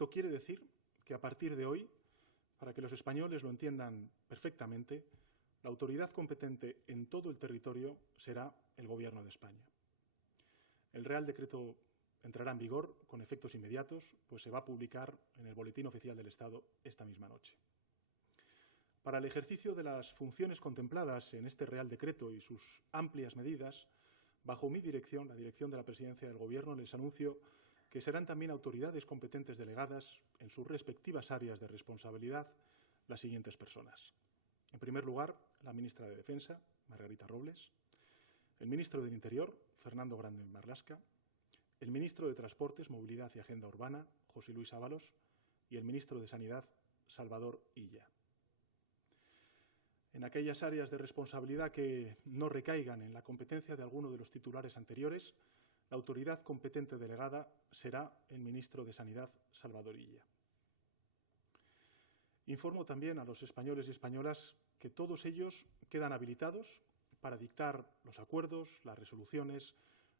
Esto quiere decir que a partir de hoy, para que los españoles lo entiendan perfectamente, la autoridad competente en todo el territorio será el Gobierno de España. El Real Decreto entrará en vigor con efectos inmediatos, pues se va a publicar en el Boletín Oficial del Estado esta misma noche. Para el ejercicio de las funciones contempladas en este Real Decreto y sus amplias medidas, bajo mi dirección, la dirección de la Presidencia del Gobierno, les anuncio que serán también autoridades competentes delegadas en sus respectivas áreas de responsabilidad las siguientes personas. En primer lugar, la ministra de Defensa, Margarita Robles, el ministro del Interior, Fernando Grande Marlaska, el ministro de Transportes, Movilidad y Agenda Urbana, José Luis Ábalos, y el ministro de Sanidad, Salvador Illa. En aquellas áreas de responsabilidad que no recaigan en la competencia de alguno de los titulares anteriores, la autoridad competente delegada será el ministro de Sanidad, Salvador Illa. Informo también a los españoles y españolas que todos ellos quedan habilitados para dictar los acuerdos, las resoluciones,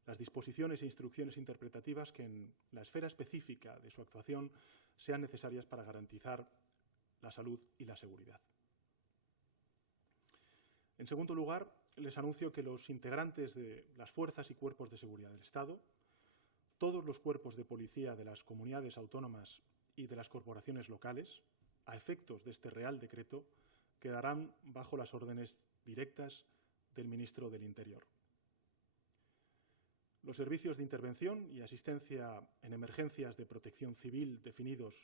las disposiciones e instrucciones interpretativas que en la esfera específica de su actuación sean necesarias para garantizar la salud y la seguridad. En segundo lugar, les anuncio que los integrantes de las fuerzas y cuerpos de seguridad del Estado, todos los cuerpos de policía de las comunidades autónomas y de las corporaciones locales, a efectos de este Real Decreto, quedarán bajo las órdenes directas del ministro del Interior. Los servicios de intervención y asistencia en emergencias de protección civil definidos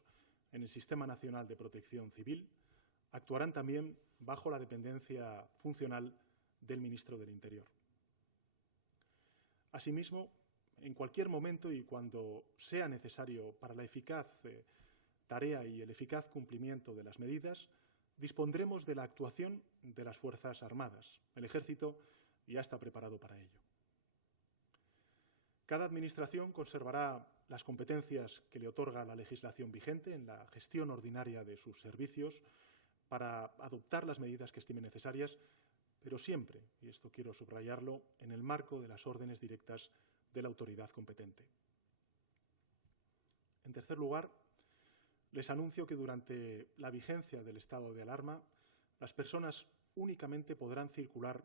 en el Sistema Nacional de Protección Civil actuarán también bajo la dependencia funcional del ministro del Interior. Asimismo, en cualquier momento y cuando sea necesario para la eficaz tarea y el eficaz cumplimiento de las medidas, dispondremos de la actuación de las Fuerzas Armadas. El Ejército ya está preparado para ello. Cada administración conservará las competencias que le otorga la legislación vigente en la gestión ordinaria de sus servicios para adoptar las medidas que estimen necesarias, pero siempre, y esto quiero subrayarlo, en el marco de las órdenes directas de la autoridad competente. En tercer lugar, les anuncio que durante la vigencia del estado de alarma, las personas únicamente podrán circular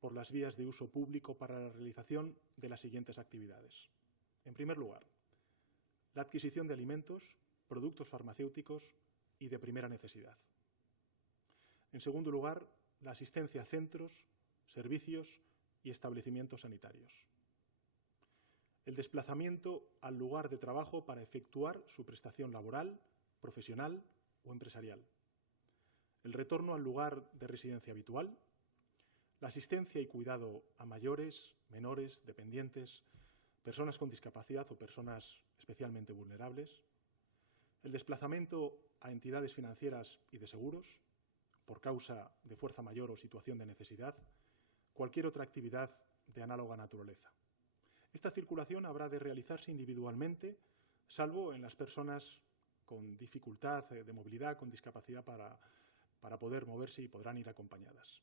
por las vías de uso público para la realización de las siguientes actividades. En primer lugar, la adquisición de alimentos, productos farmacéuticos y de primera necesidad. En segundo lugar, la asistencia a centros, servicios y establecimientos sanitarios. El desplazamiento al lugar de trabajo para efectuar su prestación laboral, profesional o empresarial. El retorno al lugar de residencia habitual. La asistencia y cuidado a mayores, menores, dependientes, personas con discapacidad o personas especialmente vulnerables. El desplazamiento a entidades financieras y de seguros por causa de fuerza mayor o situación de necesidad, cualquier otra actividad de análoga naturaleza. Esta circulación habrá de realizarse individualmente, salvo en las personas con dificultad de movilidad, con discapacidad para poder moverse y podrán ir acompañadas.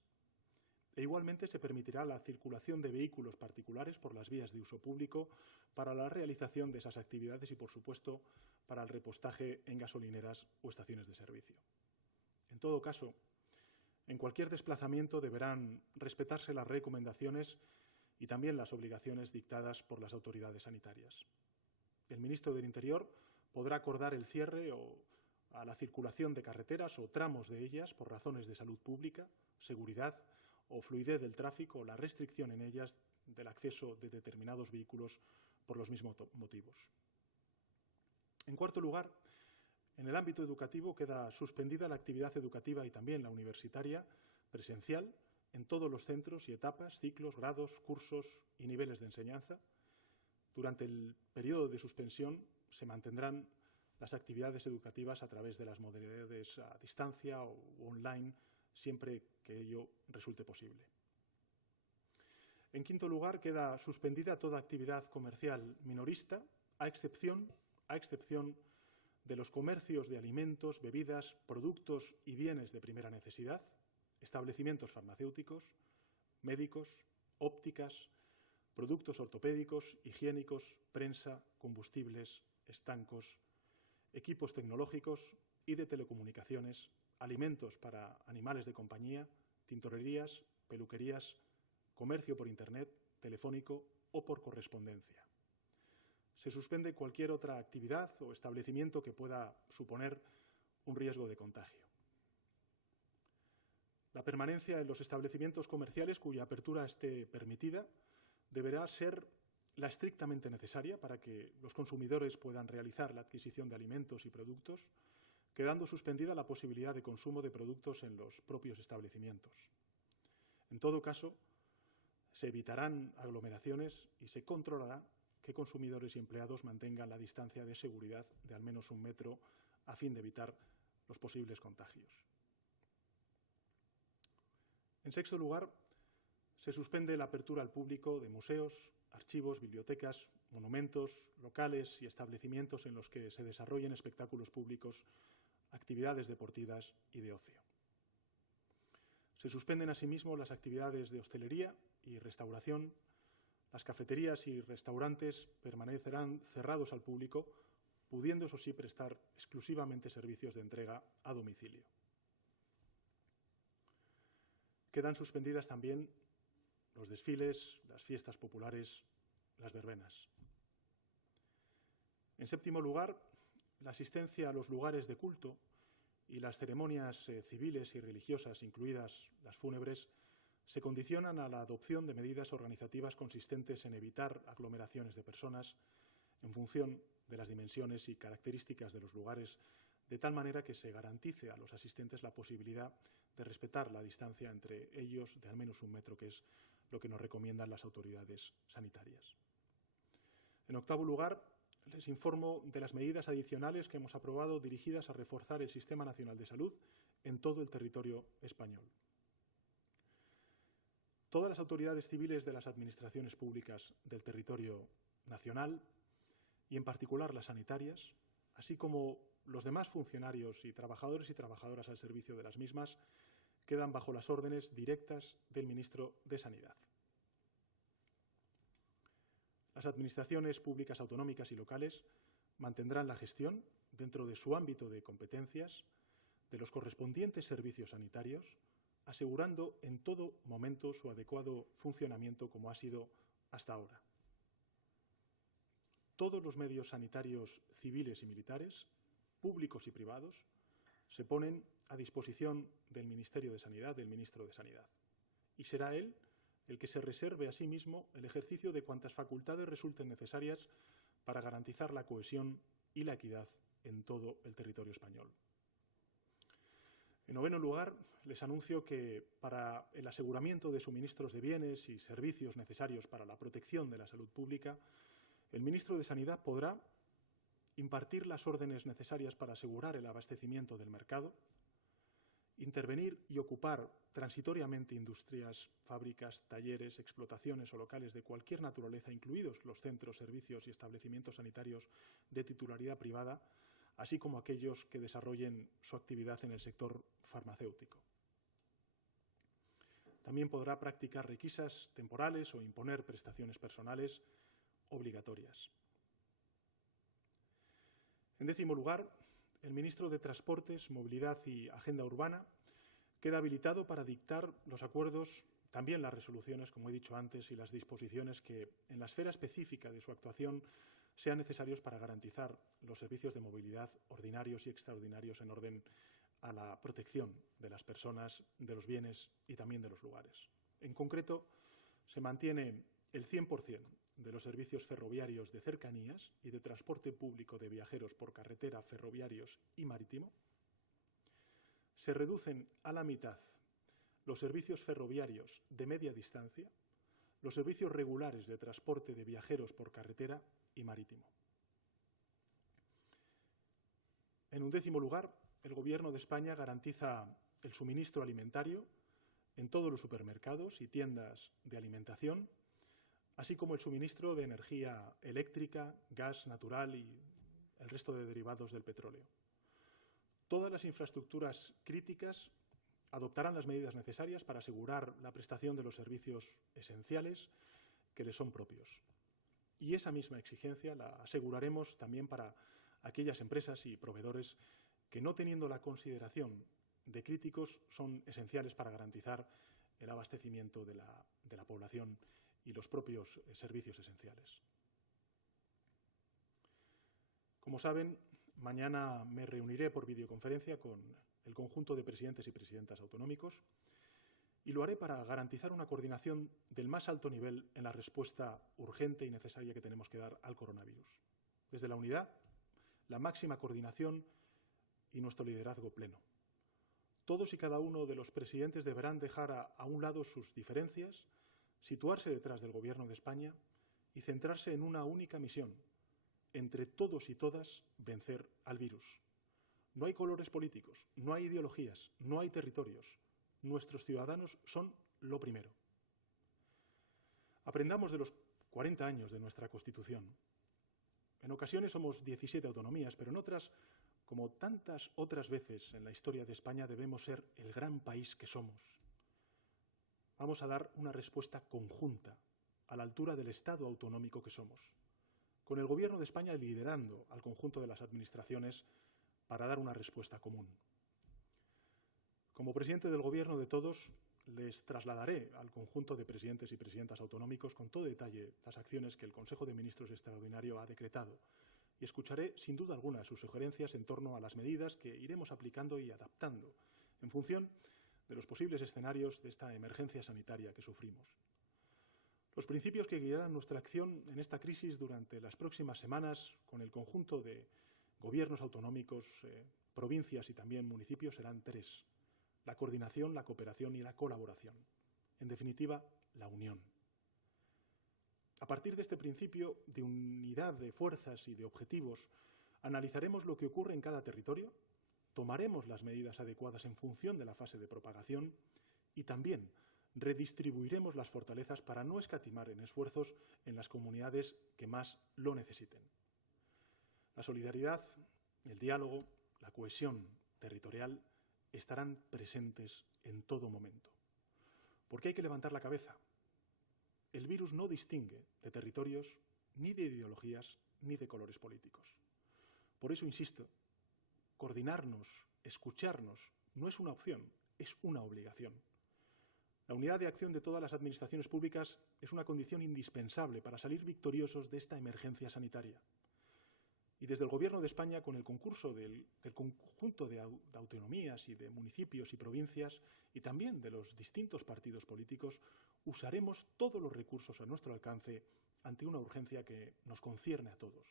E igualmente se permitirá la circulación de vehículos particulares por las vías de uso público para la realización de esas actividades y, por supuesto, para el repostaje en gasolineras o estaciones de servicio. En todo caso, en cualquier desplazamiento deberán respetarse las recomendaciones y también las obligaciones dictadas por las autoridades sanitarias. El ministro del Interior podrá acordar el cierre a la circulación de carreteras o tramos de ellas por razones de salud pública, seguridad o fluidez del tráfico o la restricción en ellas del acceso de determinados vehículos por los mismos motivos. En cuarto lugar, en el ámbito educativo queda suspendida la actividad educativa y también la universitaria presencial en todos los centros y etapas, ciclos, grados, cursos y niveles de enseñanza. Durante el periodo de suspensión se mantendrán las actividades educativas a través de las modalidades a distancia o online, siempre que ello resulte posible. En quinto lugar, queda suspendida toda actividad comercial minorista, a excepción de los comercios de alimentos, bebidas, productos y bienes de primera necesidad, establecimientos farmacéuticos, médicos, ópticas, productos ortopédicos, higiénicos, prensa, combustibles, estancos, equipos tecnológicos y de telecomunicaciones, alimentos para animales de compañía, tintorerías, peluquerías, comercio por Internet, telefónico o por correspondencia. Se suspende cualquier otra actividad o establecimiento que pueda suponer un riesgo de contagio. La permanencia en los establecimientos comerciales cuya apertura esté permitida deberá ser la estrictamente necesaria para que los consumidores puedan realizar la adquisición de alimentos y productos, quedando suspendida la posibilidad de consumo de productos en los propios establecimientos. En todo caso, se evitarán aglomeraciones y se controlará que consumidores y empleados mantengan la distancia de seguridad de al menos 1 metro a fin de evitar los posibles contagios. En sexto lugar, se suspende la apertura al público de museos, archivos, bibliotecas, monumentos, locales y establecimientos en los que se desarrollen espectáculos públicos, actividades deportivas y de ocio. Se suspenden asimismo las actividades de hostelería y restauración. Las cafeterías y restaurantes permanecerán cerrados al público, pudiendo, eso sí, prestar exclusivamente servicios de entrega a domicilio. Quedan suspendidas también los desfiles, las fiestas populares, las verbenas. En séptimo lugar, la asistencia a los lugares de culto y las ceremonias civiles y religiosas, incluidas las fúnebres, se condicionan a la adopción de medidas organizativas consistentes en evitar aglomeraciones de personas en función de las dimensiones y características de los lugares, de tal manera que se garantice a los asistentes la posibilidad de respetar la distancia entre ellos de al menos 1 metro, que es lo que nos recomiendan las autoridades sanitarias. En octavo lugar, les informo de las medidas adicionales que hemos aprobado dirigidas a reforzar el Sistema Nacional de Salud en todo el territorio español. Todas las autoridades civiles de las administraciones públicas del territorio nacional, y en particular las sanitarias, así como los demás funcionarios y trabajadoras al servicio de las mismas, quedan bajo las órdenes directas del Ministro de Sanidad. Las administraciones públicas autonómicas y locales mantendrán la gestión, dentro de su ámbito de competencias, de los correspondientes servicios sanitarios, asegurando en todo momento su adecuado funcionamiento como ha sido hasta ahora. Todos los medios sanitarios civiles y militares, públicos y privados, se ponen a disposición del Ministerio de Sanidad, del Ministro de Sanidad. Y será él el que se reserve a sí mismo el ejercicio de cuantas facultades resulten necesarias para garantizar la cohesión y la equidad en todo el territorio español. En noveno lugar, les anuncio que para el aseguramiento de suministros de bienes y servicios necesarios para la protección de la salud pública, el Ministro de Sanidad podrá impartir las órdenes necesarias para asegurar el abastecimiento del mercado, intervenir y ocupar transitoriamente industrias, fábricas, talleres, explotaciones o locales de cualquier naturaleza, incluidos los centros, servicios y establecimientos sanitarios de titularidad privada, así como aquellos que desarrollen su actividad en el sector farmacéutico. También podrá practicar requisas temporales o imponer prestaciones personales obligatorias. En décimo lugar, el ministro de Transportes, Movilidad y Agenda Urbana queda habilitado para dictar los acuerdos, también las resoluciones, como he dicho antes, y las disposiciones que, en la esfera específica de su actuación, sean necesarios para garantizar los servicios de movilidad ordinarios y extraordinarios en orden a la protección de las personas, de los bienes y también de los lugares. En concreto, se mantiene el 100% de los servicios ferroviarios de cercanías y de transporte público de viajeros por carretera, ferroviarios y marítimo. Se reducen a la mitad los servicios ferroviarios de media distancia, los servicios regulares de transporte de viajeros por carretera y marítimo. En un décimo lugar, el Gobierno de España garantiza el suministro alimentario en todos los supermercados y tiendas de alimentación, así como el suministro de energía eléctrica, gas natural y el resto de derivados del petróleo. Todas las infraestructuras críticas adoptarán las medidas necesarias para asegurar la prestación de los servicios esenciales que les son propios. Y esa misma exigencia la aseguraremos también para aquellas empresas y proveedores que, no teniendo la consideración de críticos, son esenciales para garantizar el abastecimiento de la población y los propios servicios esenciales. Como saben, mañana me reuniré por videoconferencia con el conjunto de presidentes y presidentas autonómicos y lo haré para garantizar una coordinación del más alto nivel en la respuesta urgente y necesaria que tenemos que dar al coronavirus. Desde la unidad, la máxima coordinación y nuestro liderazgo pleno. Todos y cada uno de los presidentes deberán dejar a un lado sus diferencias, situarse detrás del Gobierno de España y centrarse en una única misión: entre todos y todas, vencer al virus. No hay colores políticos, no hay ideologías, no hay territorios. Nuestros ciudadanos son lo primero. Aprendamos de los 40 años de nuestra Constitución. En ocasiones somos 17 autonomías, pero en otras, como tantas otras veces en la historia de España, debemos ser el gran país que somos. Vamos a dar una respuesta conjunta, a la altura del Estado autonómico que somos, con el Gobierno de España liderando al conjunto de las administraciones para dar una respuesta común. Como presidente del Gobierno de todos, les trasladaré al conjunto de presidentes y presidentas autonómicos con todo detalle las acciones que el Consejo de Ministros extraordinario ha decretado y escucharé sin duda alguna sus sugerencias en torno a las medidas que iremos aplicando y adaptando en función de los posibles escenarios de esta emergencia sanitaria que sufrimos. Los principios que guiarán nuestra acción en esta crisis durante las próximas semanas con el conjunto de gobiernos autonómicos, provincias y también municipios serán tres: la coordinación, la cooperación y la colaboración. En definitiva, la unión. A partir de este principio de unidad de fuerzas y de objetivos, analizaremos lo que ocurre en cada territorio, tomaremos las medidas adecuadas en función de la fase de propagación y también redistribuiremos las fortalezas para no escatimar en esfuerzos en las comunidades que más lo necesiten. La solidaridad, el diálogo, la cohesión territorial estarán presentes en todo momento. Porque hay que levantar la cabeza. El virus no distingue de territorios, ni de ideologías, ni de colores políticos. Por eso insisto, coordinarnos, escucharnos, no es una opción, es una obligación. La unidad de acción de todas las administraciones públicas es una condición indispensable para salir victoriosos de esta emergencia sanitaria. Y desde el Gobierno de España, con el concurso del conjunto de autonomías y de municipios y provincias, y también de los distintos partidos políticos, usaremos todos los recursos a nuestro alcance ante una urgencia que nos concierne a todos,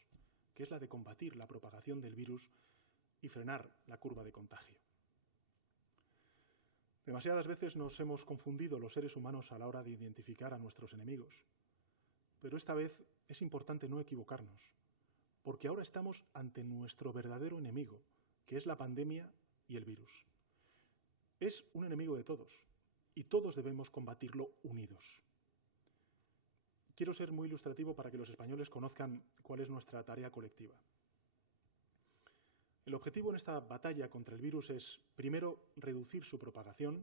que es la de combatir la propagación del virus y frenar la curva de contagio. Demasiadas veces nos hemos confundido los seres humanos a la hora de identificar a nuestros enemigos. Pero esta vez es importante no equivocarnos, porque ahora estamos ante nuestro verdadero enemigo, que es la pandemia y el virus. Es un enemigo de todos, y todos debemos combatirlo unidos. Quiero ser muy ilustrativo para que los españoles conozcan cuál es nuestra tarea colectiva. El objetivo en esta batalla contra el virus es, primero, reducir su propagación,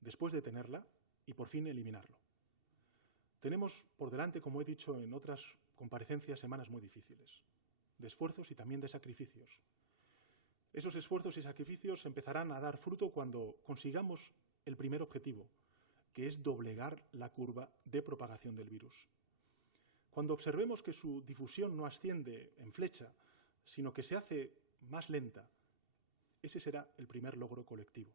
después detenerla y, por fin, eliminarlo. Tenemos por delante, como he dicho en otras comparecencias, semanas muy difíciles, de esfuerzos y también de sacrificios. Esos esfuerzos y sacrificios empezarán a dar fruto cuando consigamos el primer objetivo, que es doblegar la curva de propagación del virus. Cuando observemos que su difusión no asciende en flecha, sino que se hace más lenta, ese será el primer logro colectivo.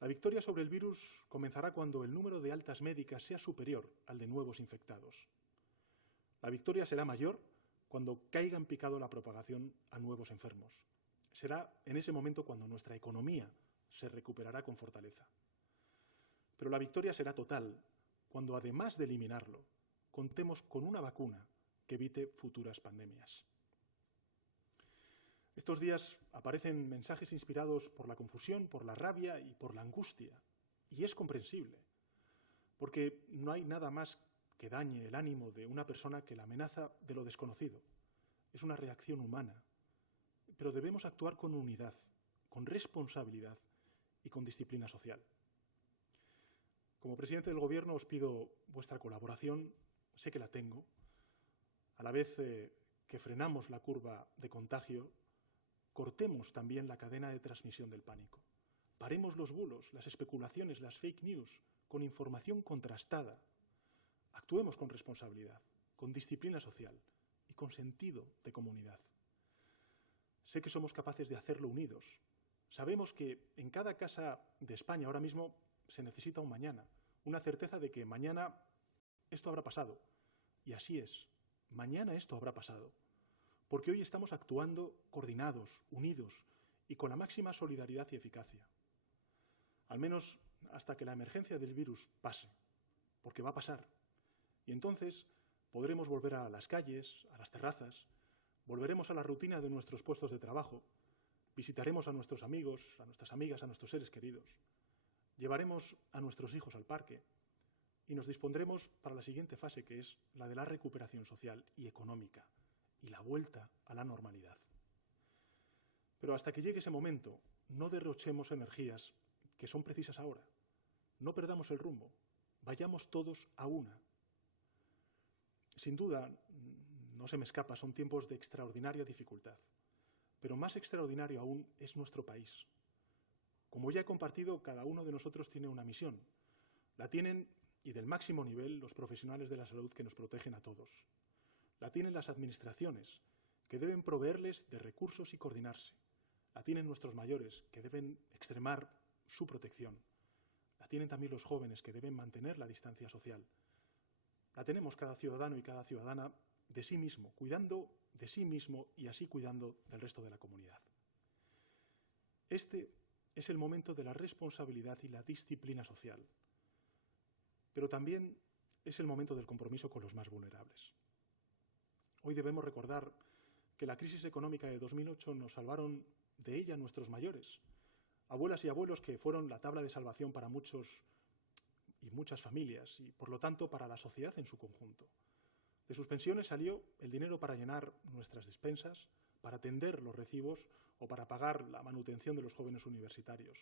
La victoria sobre el virus comenzará cuando el número de altas médicas sea superior al de nuevos infectados. La victoria será mayor cuando caiga en picado la propagación a nuevos enfermos. Será en ese momento cuando nuestra economía se recuperará con fortaleza. Pero la victoria será total cuando, además de eliminarlo, contemos con una vacuna que evite futuras pandemias. Estos días aparecen mensajes inspirados por la confusión, por la rabia y por la angustia. Y es comprensible, porque no hay nada más que dañe el ánimo de una persona que la amenaza de lo desconocido. Es una reacción humana, pero debemos actuar con unidad, con responsabilidad y con disciplina social. Como presidente del Gobierno os pido vuestra colaboración, sé que la tengo, a la vez que frenamos la curva de contagio, cortemos también la cadena de transmisión del pánico. Paremos los bulos, las especulaciones, las fake news, con información contrastada. Actuemos con responsabilidad, con disciplina social y con sentido de comunidad. Sé que somos capaces de hacerlo unidos. Sabemos que en cada casa de España ahora mismo se necesita un mañana, una certeza de que mañana esto habrá pasado. Y así es, mañana esto habrá pasado. Porque hoy estamos actuando coordinados, unidos y con la máxima solidaridad y eficacia. Al menos hasta que la emergencia del virus pase, porque va a pasar. Y entonces podremos volver a las calles, a las terrazas, volveremos a la rutina de nuestros puestos de trabajo, visitaremos a nuestros amigos, a nuestras amigas, a nuestros seres queridos, llevaremos a nuestros hijos al parque y nos dispondremos para la siguiente fase, que es la de la recuperación social y económica y la vuelta a la normalidad. Pero hasta que llegue ese momento, no derrochemos energías que son precisas ahora. No perdamos el rumbo, vayamos todos a una. Sin duda, no se me escapa, son tiempos de extraordinaria dificultad. Pero más extraordinario aún es nuestro país. Como ya he compartido, cada uno de nosotros tiene una misión. La tienen, y del máximo nivel, los profesionales de la salud que nos protegen a todos. La tienen las administraciones, que deben proveerles de recursos y coordinarse. La tienen nuestros mayores, que deben extremar su protección. La tienen también los jóvenes, que deben mantener la distancia social. La tenemos cada ciudadano y cada ciudadana de sí mismo, cuidando de sí mismo y así cuidando del resto de la comunidad. Este es el momento de la responsabilidad y la disciplina social, pero también es el momento del compromiso con los más vulnerables. Hoy debemos recordar que la crisis económica de 2008 nos salvaron de ella nuestros mayores, abuelas y abuelos que fueron la tabla de salvación para muchos y muchas familias y, por lo tanto, para la sociedad en su conjunto. De sus pensiones salió el dinero para llenar nuestras despensas, para atender los recibos o para pagar la manutención de los jóvenes universitarios.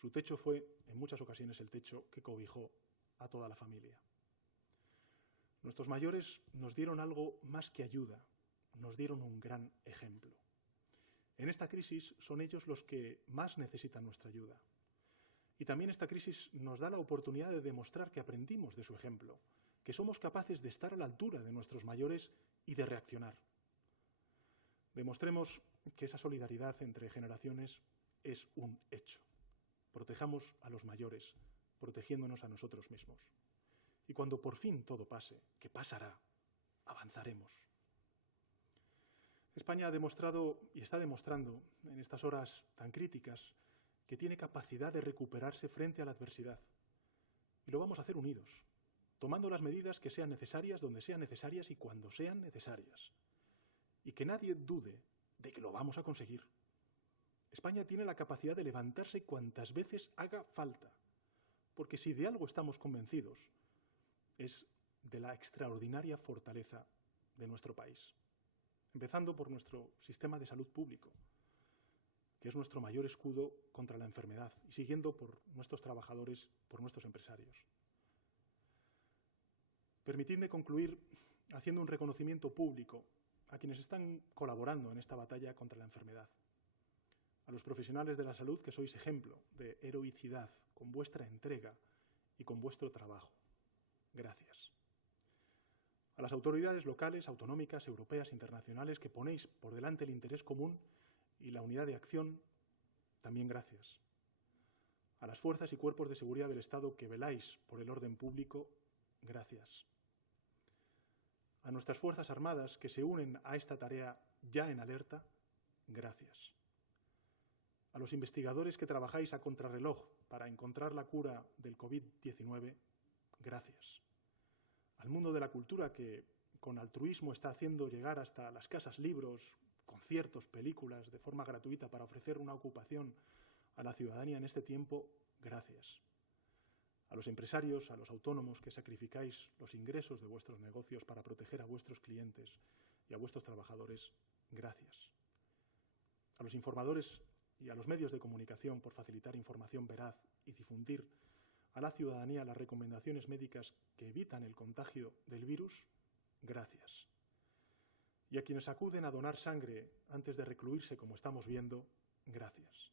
Su techo fue, en muchas ocasiones, el techo que cobijó a toda la familia. Nuestros mayores nos dieron algo más que ayuda, nos dieron un gran ejemplo. En esta crisis son ellos los que más necesitan nuestra ayuda. Y también esta crisis nos da la oportunidad de demostrar que aprendimos de su ejemplo, que somos capaces de estar a la altura de nuestros mayores y de reaccionar. Demostremos que esa solidaridad entre generaciones es un hecho. Protejamos a los mayores, protegiéndonos a nosotros mismos. Y cuando por fin todo pase, que pasará, avanzaremos. España ha demostrado y está demostrando en estas horas tan críticas que tiene capacidad de recuperarse frente a la adversidad. Y lo vamos a hacer unidos, tomando las medidas que sean necesarias, donde sean necesarias y cuando sean necesarias. Y que nadie dude de que lo vamos a conseguir. España tiene la capacidad de levantarse cuantas veces haga falta, porque si de algo estamos convencidos, es de la extraordinaria fortaleza de nuestro país. Empezando por nuestro sistema de salud público, que es nuestro mayor escudo contra la enfermedad, y siguiendo por nuestros trabajadores, por nuestros empresarios. Permitidme concluir haciendo un reconocimiento público a quienes están colaborando en esta batalla contra la enfermedad. A los profesionales de la salud que sois ejemplo de heroicidad con vuestra entrega y con vuestro trabajo. Gracias. A las autoridades locales, autonómicas, europeas, internacionales que ponéis por delante el interés común y la unidad de acción, también gracias. A las fuerzas y cuerpos de seguridad del Estado que veláis por el orden público, gracias. A nuestras Fuerzas Armadas que se unen a esta tarea ya en alerta, gracias. A los investigadores que trabajáis a contrarreloj para encontrar la cura del COVID-19, gracias. Al mundo de la cultura que con altruismo está haciendo llegar hasta las casas libros, conciertos, películas de forma gratuita para ofrecer una ocupación a la ciudadanía en este tiempo, gracias. A los empresarios, a los autónomos que sacrificáis los ingresos de vuestros negocios para proteger a vuestros clientes y a vuestros trabajadores, gracias. A los informadores y a los medios de comunicación por facilitar información veraz y difundir a la ciudadanía las recomendaciones médicas que evitan el contagio del virus, gracias. Y a quienes acuden a donar sangre antes de recluirse, como estamos viendo, gracias.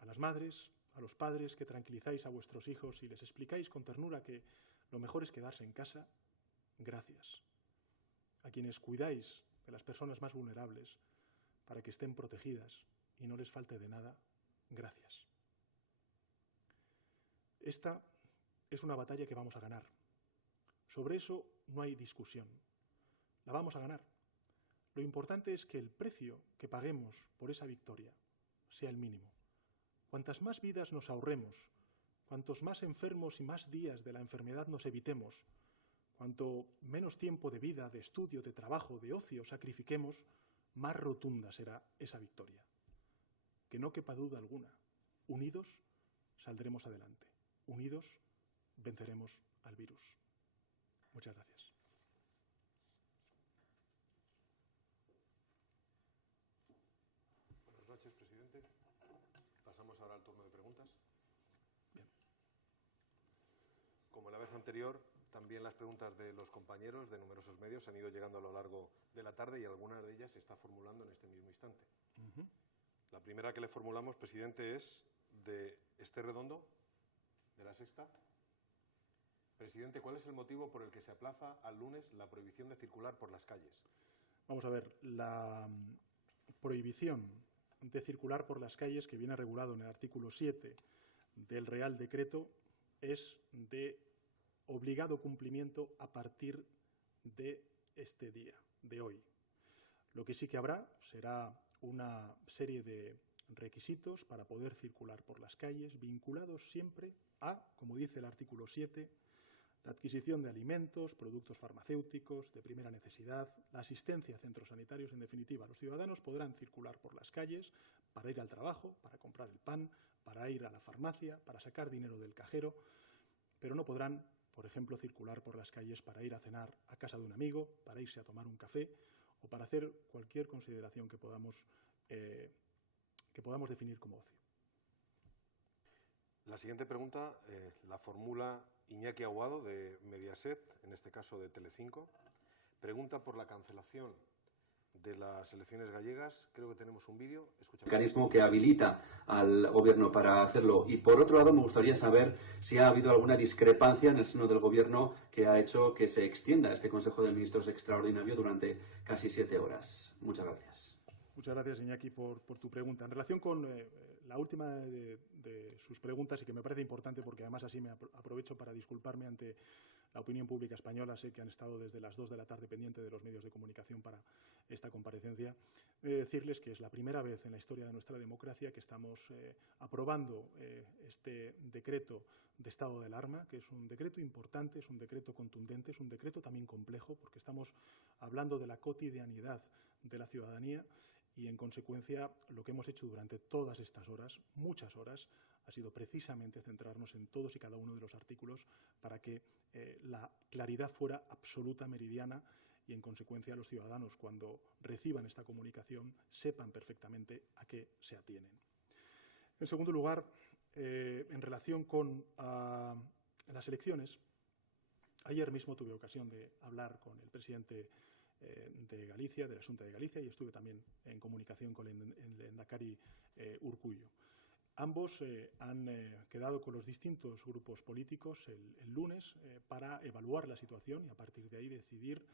A las madres, a los padres que tranquilizáis a vuestros hijos y les explicáis con ternura que lo mejor es quedarse en casa, gracias. A quienes cuidáis de las personas más vulnerables para que estén protegidas y no les falte de nada, gracias. Esta es una batalla que vamos a ganar. Sobre eso no hay discusión. La vamos a ganar. Lo importante es que el precio que paguemos por esa victoria sea el mínimo. Cuantas más vidas nos ahorremos, cuantos más enfermos y más días de la enfermedad nos evitemos, cuanto menos tiempo de vida, de estudio, de trabajo, de ocio sacrifiquemos, más rotunda será esa victoria. Que no quepa duda alguna. Unidos saldremos adelante. Unidos venceremos al virus. Muchas gracias. Buenas noches, presidente. Pasamos ahora al turno de preguntas. Bien. Como la vez anterior, también las preguntas de los compañeros de numerosos medios han ido llegando a lo largo de la tarde y algunas de ellas se está formulando en este mismo instante. La primera que le formulamos, presidente, es de Esther Redondo, de La Sexta. Presidente, ¿cuál es el motivo por el que se aplaza al lunes la prohibición de circular por las calles? Vamos a ver, la prohibición de circular por las calles, que viene regulado en el artículo 7 del Real Decreto, es de obligado cumplimiento a partir de este día, de hoy. Lo que sí que habrá será una serie de requisitos para poder circular por las calles, vinculados siempre a, como dice el artículo 7, la adquisición de alimentos, productos farmacéuticos de primera necesidad, la asistencia a centros sanitarios. En definitiva, los ciudadanos podrán circular por las calles para ir al trabajo, para comprar el pan, para ir a la farmacia, para sacar dinero del cajero, pero no podrán, por ejemplo, circular por las calles para ir a cenar a casa de un amigo, para irse a tomar un café o para hacer cualquier consideración que podamos definir como ocio. La siguiente pregunta la formula Iñaki Aguado, de Mediaset, en este caso de Telecinco. Pregunta por la cancelación de las elecciones gallegas. Creo que tenemos un vídeo. Mecanismo que habilita al Gobierno para hacerlo. Y por otro lado, me gustaría saber si ha habido alguna discrepancia en el seno del Gobierno que ha hecho que se extienda este Consejo de Ministros extraordinario durante casi 7 horas. Muchas gracias. Muchas gracias, Iñaki, por tu pregunta. En relación con la última de sus preguntas, y que me parece importante porque además así me aprovecho para disculparme ante la opinión pública española. Sé que han estado desde las 2 de la tarde pendientes de los medios de comunicación para esta comparecencia. Decirles que es la primera vez en la historia de nuestra democracia que estamos aprobando este decreto de estado de alarma, que es un decreto importante, es un decreto contundente, es un decreto también complejo, porque estamos hablando de la cotidianidad de la ciudadanía. Y, en consecuencia, lo que hemos hecho durante todas estas horas, muchas horas, ha sido precisamente centrarnos en todos y cada uno de los artículos para que la claridad fuera absoluta, meridiana, y, en consecuencia, los ciudadanos, cuando reciban esta comunicación, sepan perfectamente a qué se atienen. En segundo lugar, en relación con las elecciones, ayer mismo tuve ocasión de hablar con el presidente de Galicia, de la Xunta de Galicia, y estuve también en comunicación con el Lehendakari Urkullu. Ambos han quedado con los distintos grupos políticos el lunes para evaluar la situación y a partir de ahí decidir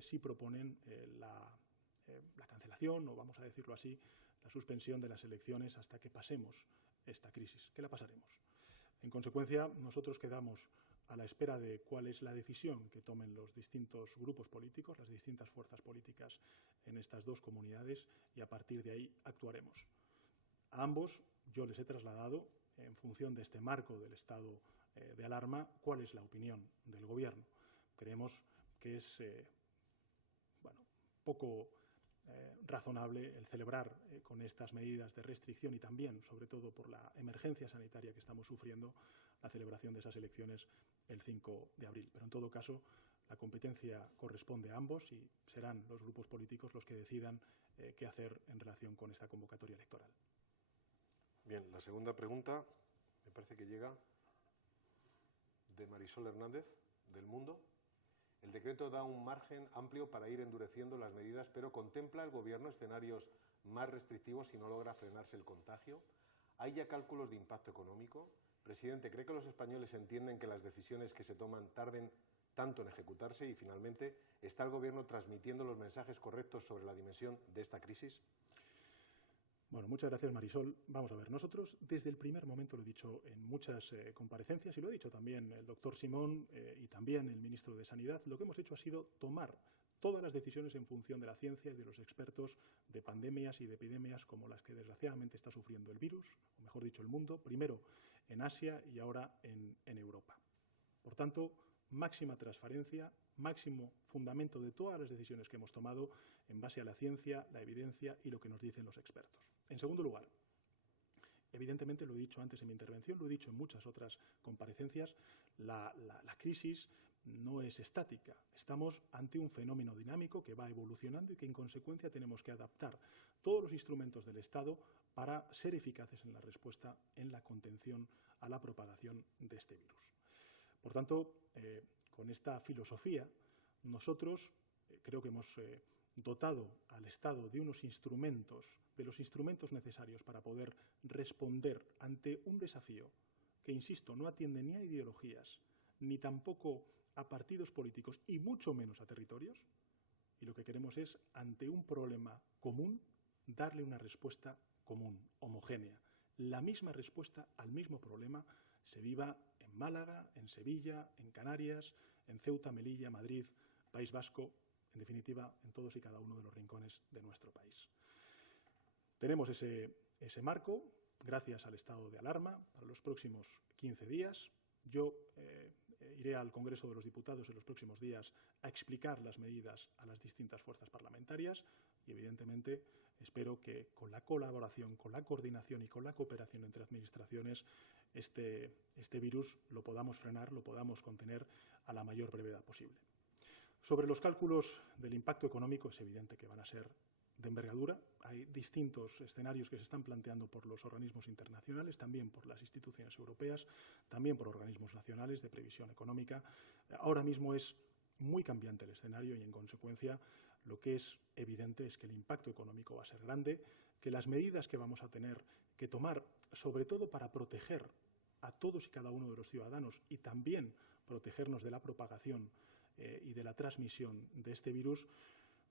si proponen la cancelación o, vamos a decirlo así, la suspensión de las elecciones hasta que pasemos esta crisis, que la pasaremos. En consecuencia, nosotros quedamos a la espera de cuál es la decisión que tomen los distintos grupos políticos, las distintas fuerzas políticas en estas dos comunidades, y a partir de ahí actuaremos. A ambos yo les he trasladado, en función de este marco del estado de alarma, cuál es la opinión del Gobierno. Creemos que es poco razonable el celebrar con estas medidas de restricción y también, sobre todo por la emergencia sanitaria que estamos sufriendo, la celebración de esas elecciones el 5 de abril. Pero, en todo caso, la competencia corresponde a ambos y serán los grupos políticos los que decidan qué hacer en relación con esta convocatoria electoral. Bien, la segunda pregunta me parece que llega de Marisol Hernández, del Mundo. El decreto da un margen amplio para ir endureciendo las medidas, pero ¿contempla el Gobierno escenarios más restrictivos si no logra frenarse el contagio? ¿Hay ya cálculos de impacto económico? Presidente, ¿cree que los españoles entienden que las decisiones que se toman tarden tanto en ejecutarse? Y, finalmente, ¿está el Gobierno transmitiendo los mensajes correctos sobre la dimensión de esta crisis? Bueno, muchas gracias, Marisol. Vamos a ver, nosotros desde el primer momento, lo he dicho en muchas comparecencias y lo ha dicho también el doctor Simón y también el ministro de Sanidad, lo que hemos hecho ha sido tomar todas las decisiones en función de la ciencia y de los expertos de pandemias y de epidemias como las que desgraciadamente está sufriendo el virus, o mejor dicho, el mundo, primero en Asia y ahora en Europa. Por tanto, máxima transparencia, máximo fundamento de todas las decisiones que hemos tomado en base a la ciencia, la evidencia y lo que nos dicen los expertos. En segundo lugar, evidentemente, lo he dicho antes en mi intervención, lo he dicho en muchas otras comparecencias, la crisis no es estática. Estamos ante un fenómeno dinámico que va evolucionando y que, en consecuencia, tenemos que adaptar todos los instrumentos del Estado para ser eficaces en la respuesta, en la contención a la propagación de este virus. Por tanto, con esta filosofía, nosotros creo que hemos dotado al Estado de unos instrumentos, de los instrumentos necesarios para poder responder ante un desafío que, insisto, no atiende ni a ideologías, ni tampoco a partidos políticos, y mucho menos a territorios. Y lo que queremos es, ante un problema común, darle una respuesta común, homogénea. La misma respuesta al mismo problema se viva en Málaga, en Sevilla, en Canarias, en Ceuta, Melilla, Madrid, País Vasco, en definitiva, en todos y cada uno de los rincones de nuestro país. Tenemos ese marco, gracias al estado de alarma, para los próximos 15 días. Yo iré al Congreso de los Diputados en los próximos días a explicar las medidas a las distintas fuerzas parlamentarias y, evidentemente, espero que con la colaboración, con la coordinación y con la cooperación entre administraciones, este virus lo podamos frenar, lo podamos contener a la mayor brevedad posible. Sobre los cálculos del impacto económico, es evidente que van a ser de envergadura. Hay distintos escenarios que se están planteando por los organismos internacionales, también por las instituciones europeas, también por organismos nacionales de previsión económica. Ahora mismo es muy cambiante el escenario y, en consecuencia, lo que es evidente es que el impacto económico va a ser grande, que las medidas que vamos a tener que tomar, sobre todo para proteger a todos y cada uno de los ciudadanos y también protegernos de la propagación y de la transmisión de este virus,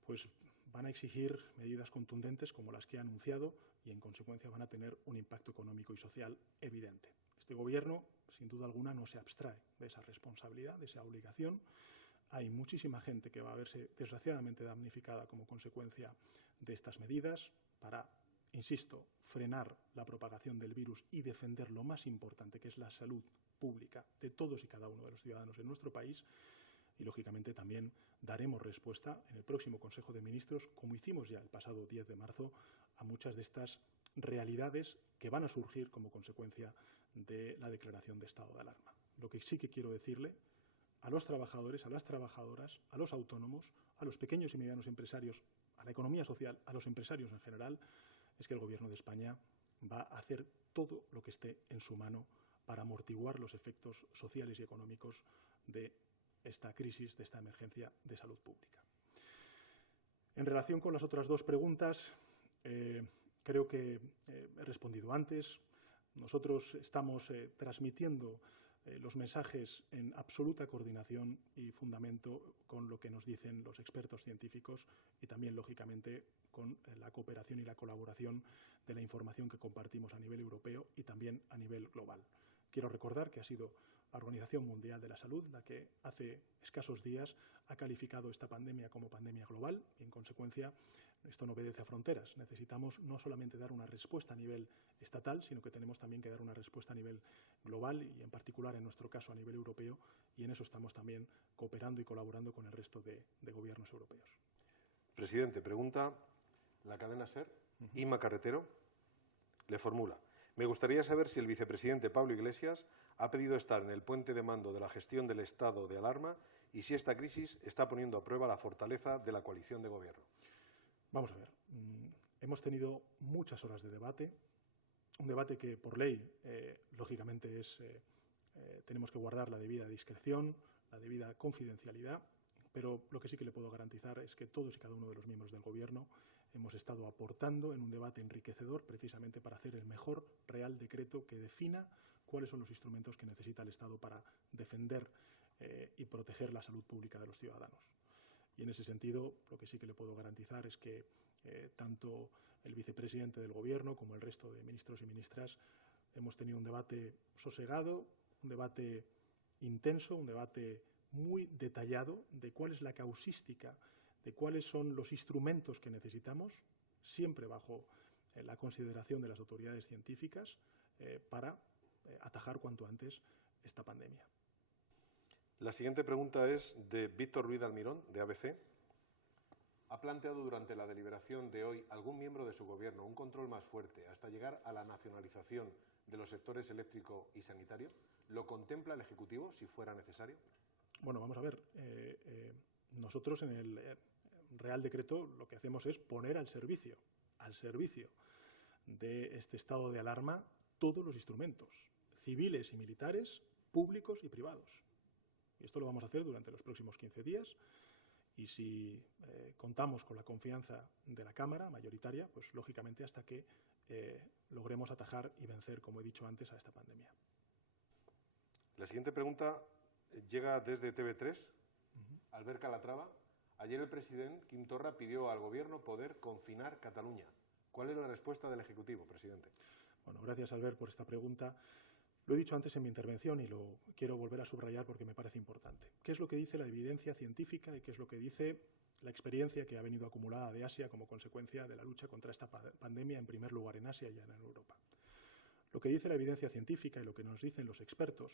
pues van a exigir medidas contundentes como las que he anunciado y, en consecuencia, van a tener un impacto económico y social evidente. Este Gobierno, sin duda alguna, no se abstrae de esa responsabilidad, de esa obligación. Hay muchísima gente que va a verse desgraciadamente damnificada como consecuencia de estas medidas para, insisto, frenar la propagación del virus y defender lo más importante, que es la salud pública de todos y cada uno de los ciudadanos en nuestro país. Y, lógicamente, también daremos respuesta en el próximo Consejo de Ministros, como hicimos ya el pasado 10 de marzo, a muchas de estas realidades que van a surgir como consecuencia de la declaración de estado de alarma. Lo que sí que quiero decirle a los trabajadores, a las trabajadoras, a los autónomos, a los pequeños y medianos empresarios, a la economía social, a los empresarios en general, es que el Gobierno de España va a hacer todo lo que esté en su mano para amortiguar los efectos sociales y económicos de esta crisis, de esta emergencia de salud pública. En relación con las otras dos preguntas, creo que he respondido antes. Nosotros estamos transmitiendo los mensajes en absoluta coordinación y fundamento con lo que nos dicen los expertos científicos y también, lógicamente, con la cooperación y la colaboración de la información que compartimos a nivel europeo y también a nivel global. Quiero recordar que ha sido la Organización Mundial de la Salud la que hace escasos días ha calificado esta pandemia como pandemia global y, en consecuencia, esto no obedece a fronteras. Necesitamos no solamente dar una respuesta a nivel estatal, sino que tenemos también que dar una respuesta a nivel global y, en particular, en nuestro caso, a nivel europeo, y en eso estamos también cooperando y colaborando con el resto de gobiernos europeos. Presidente, pregunta la cadena SER. Inma Carretero le formula: me gustaría saber si el vicepresidente Pablo Iglesias ha pedido estar en el puente de mando de la gestión del estado de alarma y si esta crisis está poniendo a prueba la fortaleza de la coalición de gobierno. Vamos a ver, hemos tenido muchas horas de debate, un debate que por ley, lógicamente, tenemos que guardar la debida discreción, la debida confidencialidad. Pero lo que sí que le puedo garantizar es que todos y cada uno de los miembros del Gobierno hemos estado aportando en un debate enriquecedor precisamente para hacer el mejor Real Decreto que defina cuáles son los instrumentos que necesita el Estado para defender y proteger la salud pública de los ciudadanos. Y en ese sentido, lo que sí que le puedo garantizar es que tanto el vicepresidente del Gobierno como el resto de ministros y ministras hemos tenido un debate sosegado, un debate intenso, un debate muy detallado de cuál es la causística, de cuáles son los instrumentos que necesitamos, siempre bajo la consideración de las autoridades científicas, para atajar cuanto antes esta pandemia. La siguiente pregunta es de Víctor Ruiz Almirón, de ABC. ¿Ha planteado durante la deliberación de hoy algún miembro de su Gobierno un control más fuerte hasta llegar a la nacionalización de los sectores eléctrico y sanitario? ¿Lo contempla el Ejecutivo si fuera necesario? Bueno, vamos a ver. Nosotros en el Real Decreto lo que hacemos es poner al servicio de este estado de alarma todos los instrumentos, civiles y militares, públicos y privados. Y esto lo vamos a hacer durante los próximos 15 días y si contamos con la confianza de la Cámara mayoritaria, pues lógicamente hasta que logremos atajar y vencer, como he dicho antes, a esta pandemia. La siguiente pregunta llega desde TV3. Albert Calatrava. Ayer el presidente Quim Torra pidió al Gobierno poder confinar Cataluña. ¿Cuál es la respuesta del Ejecutivo, presidente? Bueno, gracias, Albert, por esta pregunta. Lo he dicho antes en mi intervención y lo quiero volver a subrayar porque me parece importante. ¿Qué es lo que dice la evidencia científica y qué es lo que dice la experiencia que ha venido acumulada de Asia como consecuencia de la lucha contra esta pandemia, en primer lugar en Asia y en Europa? Lo que dice la evidencia científica y lo que nos dicen los expertos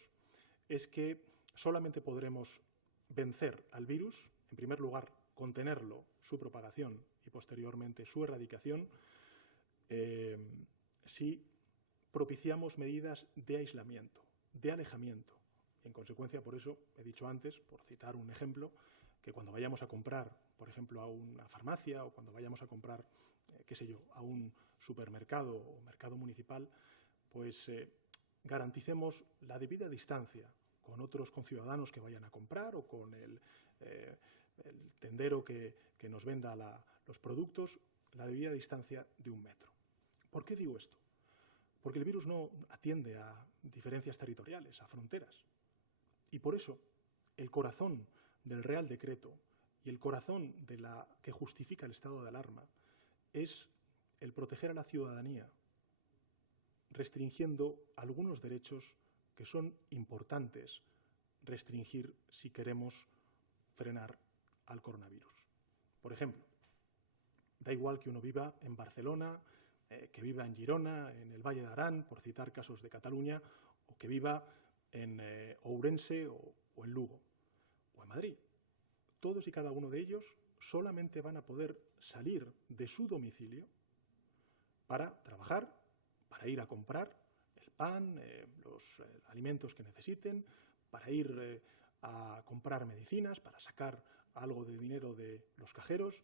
es que solamente podremos vencer al virus, en primer lugar, contenerlo, su propagación y posteriormente su erradicación, si propiciamos medidas de aislamiento, de alejamiento. Y en consecuencia, por eso, he dicho antes, por citar un ejemplo, que cuando vayamos a comprar, por ejemplo, a una farmacia o cuando vayamos a comprar, qué sé yo, a un supermercado o mercado municipal, pues garanticemos la debida distancia con otros conciudadanos que vayan a comprar o con el tendero que nos venda los productos, la debida distancia de 1 metro. ¿Por qué digo esto? Porque el virus no atiende a diferencias territoriales, a fronteras. Y por eso, el corazón del Real Decreto y el corazón de la que justifica el estado de alarma es el proteger a la ciudadanía, restringiendo algunos derechos que son importantes restringir si queremos frenar al coronavirus. Por ejemplo, da igual que uno viva en Barcelona, que viva en Girona, en el Valle de Arán, por citar casos de Cataluña, o que viva en Ourense o en Lugo, o en Madrid. Todos y cada uno de ellos solamente van a poder salir de su domicilio para trabajar, para ir a comprar el pan, los alimentos que necesiten, para ir a comprar medicinas, para sacar algo de dinero de los cajeros,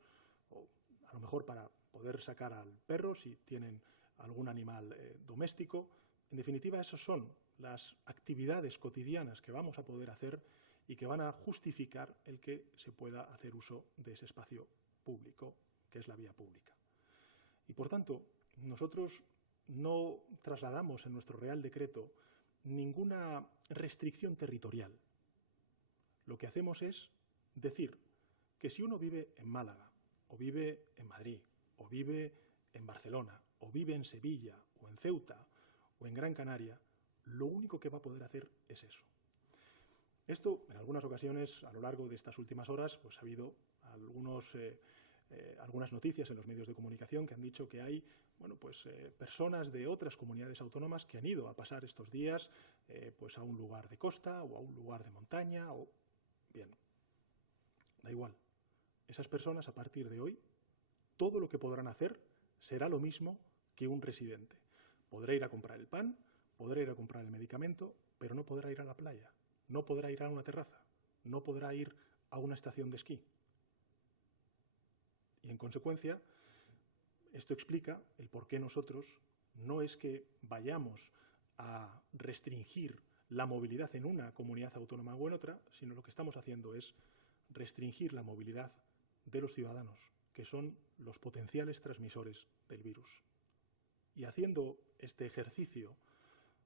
o a lo mejor para poder sacar al perro si tienen algún animal doméstico. En definitiva, esas son las actividades cotidianas que vamos a poder hacer y que van a justificar el que se pueda hacer uso de ese espacio público, que es la vía pública. Y, por tanto, nosotros no trasladamos en nuestro Real Decreto ninguna restricción territorial. Lo que hacemos es decir que si uno vive en Málaga, o vive en Madrid, o vive en Barcelona, o vive en Sevilla, o en Ceuta, o en Gran Canaria, lo único que va a poder hacer es eso. Esto, en algunas ocasiones, a lo largo de estas últimas horas, pues ha habido algunas noticias en los medios de comunicación que han dicho que hay personas de otras comunidades autónomas que han ido a pasar estos días pues a un lugar de costa o a un lugar de montaña. Bien, da igual. Esas personas, a partir de hoy, todo lo que podrán hacer será lo mismo que un residente. Podrá ir a comprar el pan, podrá ir a comprar el medicamento, pero no podrá ir a la playa, no podrá ir a una terraza, no podrá ir a una estación de esquí. Y, en consecuencia, esto explica el por qué nosotros no es que vayamos a restringir la movilidad en una comunidad autónoma o en otra, sino lo que estamos haciendo es restringir la movilidad de los ciudadanos, que son los potenciales transmisores del virus. Y haciendo este ejercicio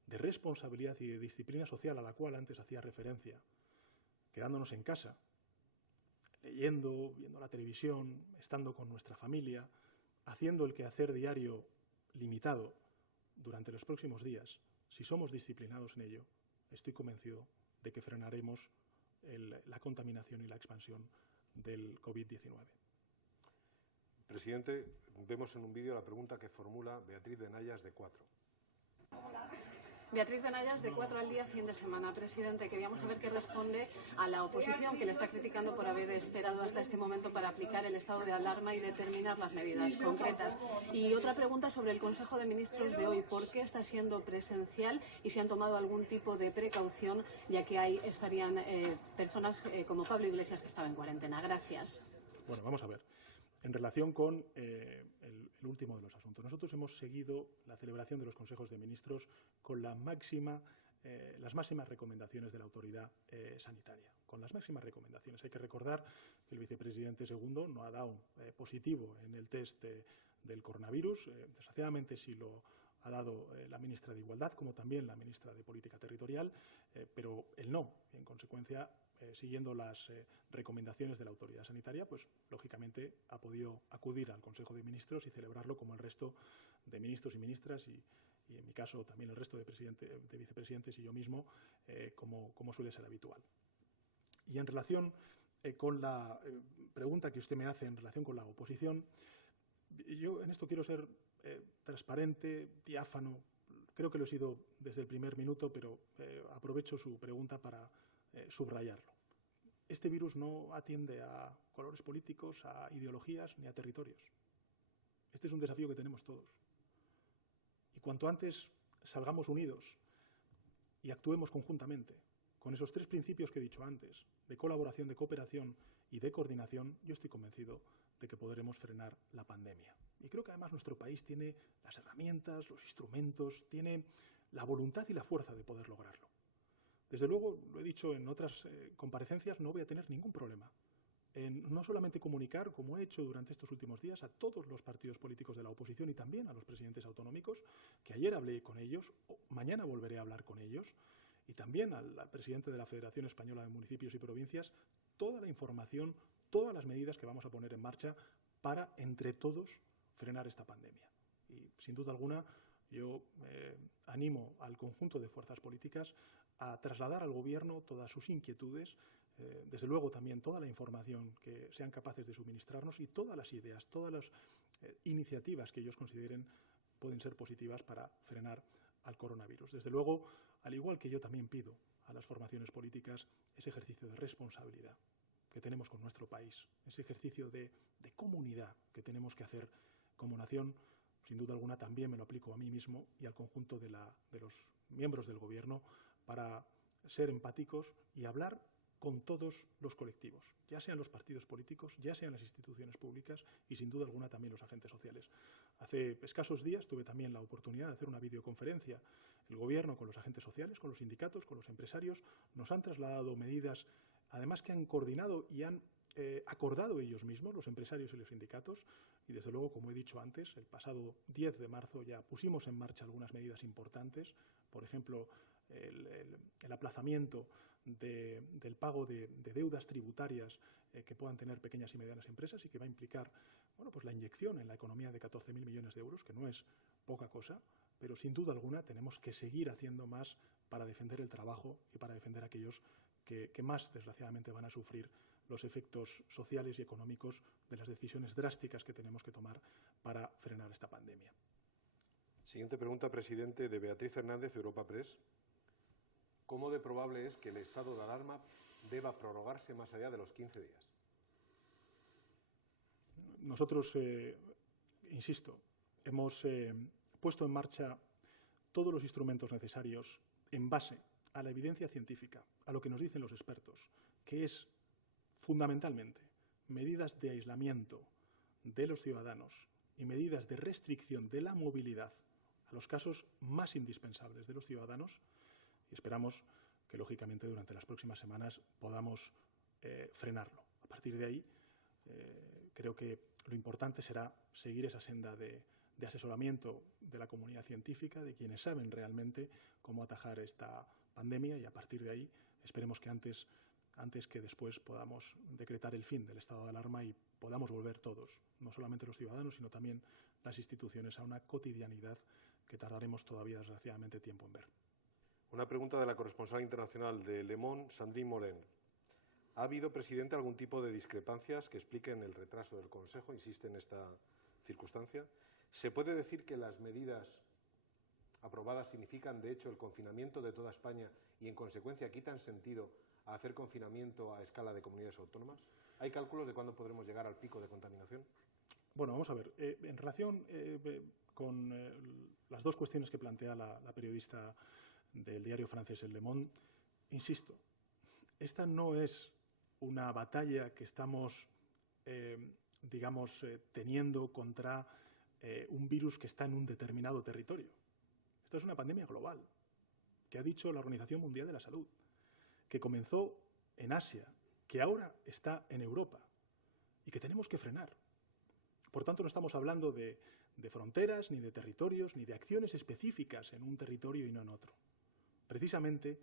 de responsabilidad y de disciplina social a la cual antes hacía referencia, quedándonos en casa, leyendo, viendo la televisión, estando con nuestra familia, haciendo el quehacer diario limitado durante los próximos días, si somos disciplinados en ello, estoy convencido de que frenaremos la contaminación y la expansión del COVID-19. Presidente, vemos en un vídeo la pregunta que formula Beatriz de Nayas, de 4. Beatriz de Nayas, de 4 al día, fin de semana. Presidente, queríamos saber qué responde a la oposición que le está criticando por haber esperado hasta este momento para aplicar el estado de alarma y determinar las medidas concretas. Y otra pregunta sobre el Consejo de Ministros de hoy. ¿Por qué está siendo presencial y si han tomado algún tipo de precaución, ya que ahí estarían personas como Pablo Iglesias, que estaba en cuarentena? Gracias. Bueno, vamos a ver. En relación con el último de los asuntos, nosotros hemos seguido la celebración de los consejos de ministros con las máximas recomendaciones de la autoridad sanitaria, con las máximas recomendaciones. Hay que recordar que el vicepresidente segundo no ha dado positivo en el test del coronavirus. Desgraciadamente sí lo ha dado la ministra de Igualdad, como también la ministra de Política Territorial, pero él no. En consecuencia, siguiendo las recomendaciones de la autoridad sanitaria, pues lógicamente ha podido acudir al Consejo de Ministros y celebrarlo como el resto de ministros y ministras y en mi caso también el resto de vicepresidentes y yo mismo, como suele ser habitual. Y en relación con la pregunta que usted me hace en relación con la oposición, yo en esto quiero ser transparente, diáfano. Creo que lo he sido desde el primer minuto, pero aprovecho su pregunta para subrayarlo. Este virus no atiende a colores políticos, a ideologías ni a territorios. Este es un desafío que tenemos todos. Y cuanto antes salgamos unidos y actuemos conjuntamente con esos 3 principios que he dicho antes, de colaboración, de cooperación y de coordinación, yo estoy convencido de que podremos frenar la pandemia. Y creo que además nuestro país tiene las herramientas, los instrumentos, tiene la voluntad y la fuerza de poder lograrlo. Desde luego, lo he dicho en otras comparecencias, no voy a tener ningún problema en no solamente comunicar, como he hecho durante estos últimos días, a todos los partidos políticos de la oposición y también a los presidentes autonómicos, que ayer hablé con ellos, mañana volveré a hablar con ellos, y también al presidente de la Federación Española de Municipios y Provincias, toda la información, todas las medidas que vamos a poner en marcha para, entre todos, frenar esta pandemia. Y, sin duda alguna, yo animo al conjunto de fuerzas políticas a trasladar al Gobierno todas sus inquietudes, desde luego también toda la información que sean capaces de suministrarnos y todas las ideas, todas las iniciativas que ellos consideren pueden ser positivas para frenar al coronavirus. Desde luego, al igual que yo también pido a las formaciones políticas ese ejercicio de responsabilidad que tenemos con nuestro país, ese ejercicio de comunidad que tenemos que hacer como nación. Sin duda alguna también me lo aplico a mí mismo y al conjunto de los miembros del Gobierno para ser empáticos y hablar con todos los colectivos, ya sean los partidos políticos, ya sean las instituciones públicas y sin duda alguna también los agentes sociales. Hace escasos días tuve también la oportunidad de hacer una videoconferencia. El Gobierno con los agentes sociales, con los sindicatos, con los empresarios, nos han trasladado medidas, además que han coordinado y han acordado ellos mismos, los empresarios y los sindicatos, y desde luego, como he dicho antes, el pasado 10 de marzo ya pusimos en marcha algunas medidas importantes, por ejemplo, el aplazamiento del pago de deudas tributarias que puedan tener pequeñas y medianas empresas y que va a implicar pues la inyección en la economía de 14.000 millones de euros, que no es poca cosa, pero sin duda alguna tenemos que seguir haciendo más para defender el trabajo y para defender a aquellos que más, desgraciadamente, van a sufrir los efectos sociales y económicos de las decisiones drásticas que tenemos que tomar para frenar esta pandemia. Siguiente pregunta, presidente, de Beatriz Hernández, Europa Press. ¿Cómo de probable es que el estado de alarma deba prorrogarse más allá de los 15 días? Nosotros, insisto, hemos puesto en marcha todos los instrumentos necesarios en base a la evidencia científica, a lo que nos dicen los expertos, que es fundamentalmente medidas de aislamiento de los ciudadanos y medidas de restricción de la movilidad a los casos más indispensables de los ciudadanos, y esperamos que, lógicamente, durante las próximas semanas podamos frenarlo. partir de ahí, creo que lo importante será seguir esa senda de asesoramiento de la comunidad científica, de quienes saben realmente cómo atajar esta pandemia, y a partir de ahí esperemos que antes que después podamos decretar el fin del estado de alarma y podamos volver todos, no solamente los ciudadanos, sino también las instituciones, a una cotidianidad que tardaremos todavía, desgraciadamente, tiempo en ver. Una pregunta de la corresponsal internacional de Le Monde, Sandrine Morin. ¿Ha habido, presidente, algún tipo de discrepancias que expliquen el retraso del Consejo? Insiste en esta circunstancia. ¿Se puede decir que las medidas aprobadas significan, de hecho, el confinamiento de toda España y, en consecuencia, quitan sentido a hacer confinamiento a escala de comunidades autónomas? ¿Hay cálculos de cuándo podremos llegar al pico de contaminación? Bueno, vamos a ver. En relación con las dos cuestiones que plantea la periodista del diario francés El Le Monde, insisto, esta no es una batalla que estamos, teniendo contra un virus que está en un determinado territorio. Esta es una pandemia global, que ha dicho la Organización Mundial de la Salud, que comenzó en Asia, que ahora está en Europa y que tenemos que frenar. Por tanto, no estamos hablando de fronteras, ni de territorios, ni de acciones específicas en un territorio y no en otro. Precisamente,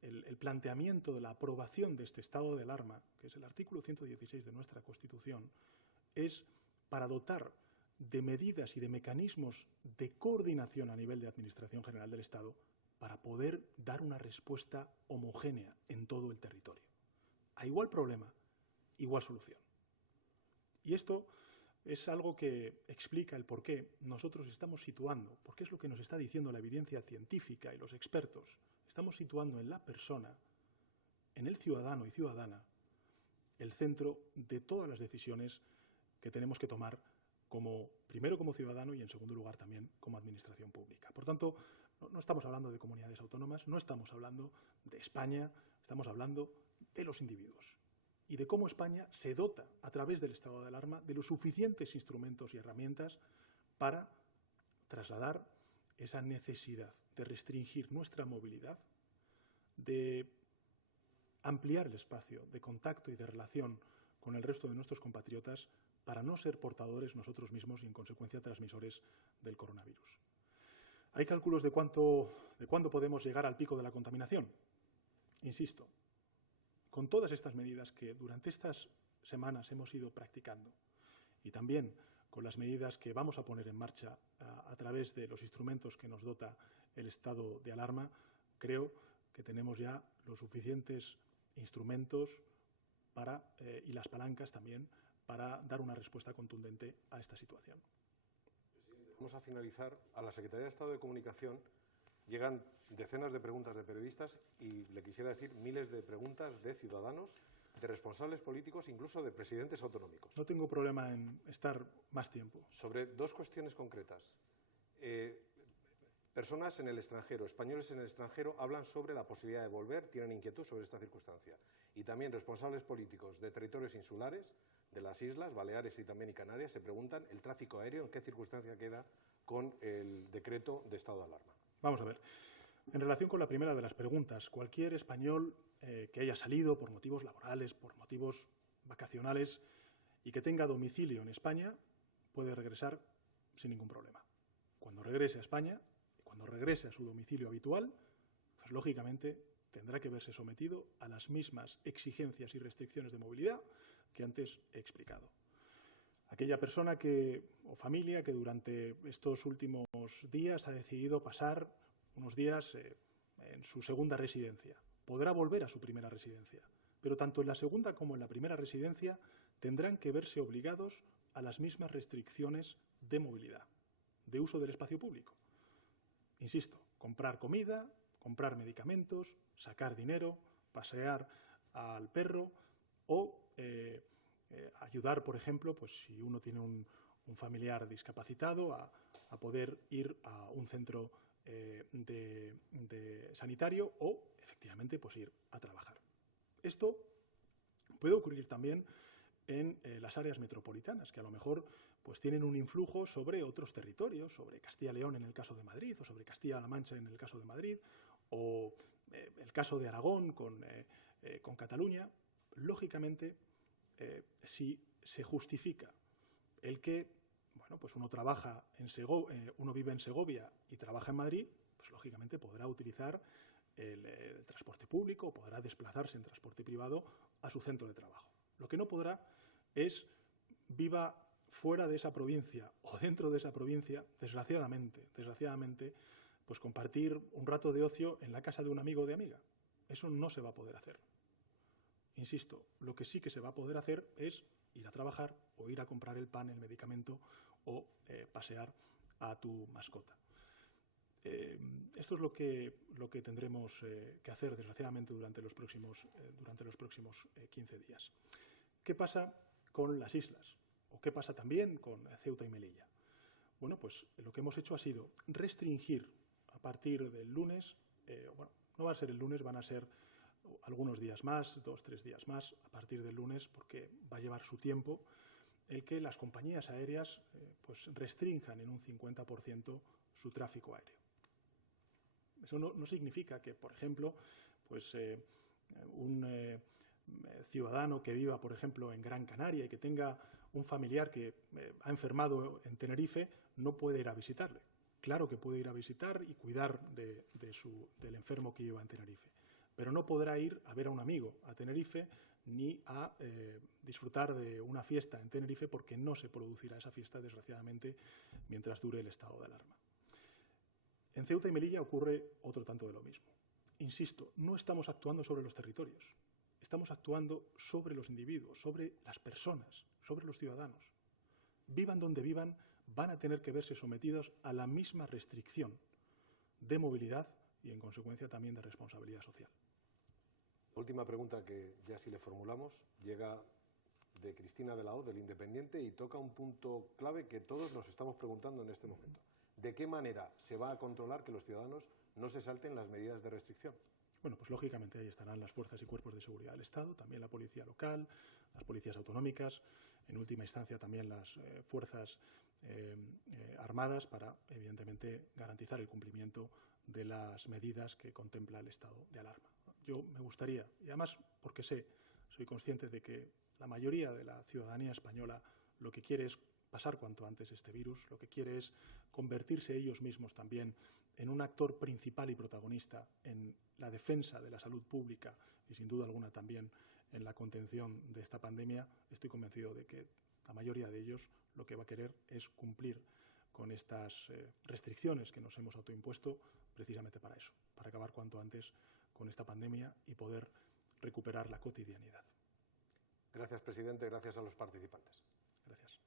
el planteamiento de la aprobación de este estado de alarma, que es el artículo 116 de nuestra Constitución, es para dotar de medidas y de mecanismos de coordinación a nivel de Administración General del Estado para poder dar una respuesta homogénea en todo el territorio. A igual problema, igual solución. Y esto es algo que explica el por qué nosotros estamos situando, porque es lo que nos está diciendo la evidencia científica y los expertos, estamos situando en la persona, en el ciudadano y ciudadana, el centro de todas las decisiones que tenemos que tomar primero como ciudadano y en segundo lugar también como administración pública. Por tanto, no estamos hablando de comunidades autónomas, no estamos hablando de España, estamos hablando de los individuos y de cómo España se dota a través del estado de alarma de los suficientes instrumentos y herramientas para trasladar esa necesidad de restringir nuestra movilidad, de ampliar el espacio de contacto y de relación con el resto de nuestros compatriotas para no ser portadores nosotros mismos y, en consecuencia, transmisores del coronavirus. ¿Hay cálculos de cuándo podemos llegar al pico de la contaminación? Insisto, con todas estas medidas que durante estas semanas hemos ido practicando y también con las medidas que vamos a poner en marcha a través de los instrumentos que nos dota el estado de alarma, creo que tenemos ya los suficientes instrumentos y las palancas también para dar una respuesta contundente a esta situación. Presidente, vamos a finalizar. A la Secretaría de Estado de Comunicación llegan decenas de preguntas de periodistas y le quisiera decir miles de preguntas de ciudadanos, de responsables políticos, incluso de presidentes autonómicos. No tengo problema en estar más tiempo. Sobre dos cuestiones concretas. Personas en el extranjero, españoles en el extranjero, hablan sobre la posibilidad de volver, tienen inquietud sobre esta circunstancia. Y también responsables políticos de territorios insulares, de las islas, Baleares y también Canarias, se preguntan el tráfico aéreo, en qué circunstancia queda con el decreto de estado de alarma. Vamos a ver. En relación con la primera de las preguntas, cualquier español que haya salido por motivos laborales, por motivos vacacionales y que tenga domicilio en España puede regresar sin ningún problema. Cuando regrese a España, cuando regrese a su domicilio habitual, pues lógicamente tendrá que verse sometido a las mismas exigencias y restricciones de movilidad que antes he explicado. Aquella persona o familia que durante estos últimos días ha decidido pasar unos días en su segunda residencia, podrá volver a su primera residencia, pero tanto en la segunda como en la primera residencia tendrán que verse obligados a las mismas restricciones de movilidad, de uso del espacio público. Insisto, comprar comida, comprar medicamentos, sacar dinero, pasear al perro o ayudar, por ejemplo, pues si uno tiene un familiar discapacitado, a poder ir a un centro sanitario o, efectivamente, pues ir a trabajar. Esto puede ocurrir también en las áreas metropolitanas, que a lo mejor pues tienen un influjo sobre otros territorios, sobre Castilla y León en el caso de Madrid, o sobre Castilla-La Mancha en el caso de Madrid, o el caso de Aragón con Cataluña. Lógicamente, si se justifica el que, bueno, pues uno vive en Segovia y trabaja en Madrid, pues lógicamente podrá utilizar el transporte público o podrá desplazarse en transporte privado a su centro de trabajo. Lo que no podrá es viva fuera de esa provincia o dentro de esa provincia, desgraciadamente, pues compartir un rato de ocio en la casa de un amigo o de amiga. Eso no se va a poder hacer. Insisto, lo que sí que se va a poder hacer es ir a trabajar o ir a comprar el pan, el medicamento o pasear a tu mascota. Esto es lo que tendremos que hacer, desgraciadamente, durante los próximos 15 días. ¿Qué pasa con las islas? ¿O qué pasa también con Ceuta y Melilla? Bueno, pues lo que hemos hecho ha sido restringir a partir del lunes, no va a ser el lunes, van a ser algunos días más, 2-3 días más, a partir del lunes, porque va a llevar su tiempo, el que las compañías aéreas pues restrinjan en un 50% su tráfico aéreo. Eso no significa que, por ejemplo, pues un ciudadano que viva, por ejemplo, en Gran Canaria y que tenga un familiar que ha enfermado en Tenerife no puede ir a visitarle. Claro que puede ir a visitar y cuidar del enfermo que lleva en Tenerife, pero no podrá ir a ver a un amigo a Tenerife ni a disfrutar de una fiesta en Tenerife, porque no se producirá esa fiesta, desgraciadamente, mientras dure el estado de alarma. En Ceuta y Melilla ocurre otro tanto de lo mismo. Insisto, no estamos actuando sobre los territorios, estamos actuando sobre los individuos, sobre las personas, sobre los ciudadanos. Vivan donde vivan, van a tener que verse sometidos a la misma restricción de movilidad y, en consecuencia, también de responsabilidad social. La última pregunta que ya sí le formulamos llega de Cristina de la O, del Independiente, y toca un punto clave que todos nos estamos preguntando en este momento. ¿De qué manera se va a controlar que los ciudadanos no se salten las medidas de restricción? Bueno, pues lógicamente ahí estarán las fuerzas y cuerpos de seguridad del Estado, también la policía local, las policías autonómicas, en última instancia también las fuerzas armadas para, evidentemente, garantizar el cumplimiento de las medidas que contempla el estado de alarma. Yo me gustaría, y además porque soy consciente de que la mayoría de la ciudadanía española lo que quiere es pasar cuanto antes este virus, lo que quiere es convertirse ellos mismos también en un actor principal y protagonista en la defensa de la salud pública y, sin duda alguna, también en la contención de esta pandemia. Estoy convencido de que la mayoría de ellos lo que va a querer es cumplir con estas restricciones que nos hemos autoimpuesto precisamente para eso, para acabar cuanto antes con esta pandemia y poder recuperar la cotidianidad. Gracias, presidente. Gracias a los participantes. Gracias.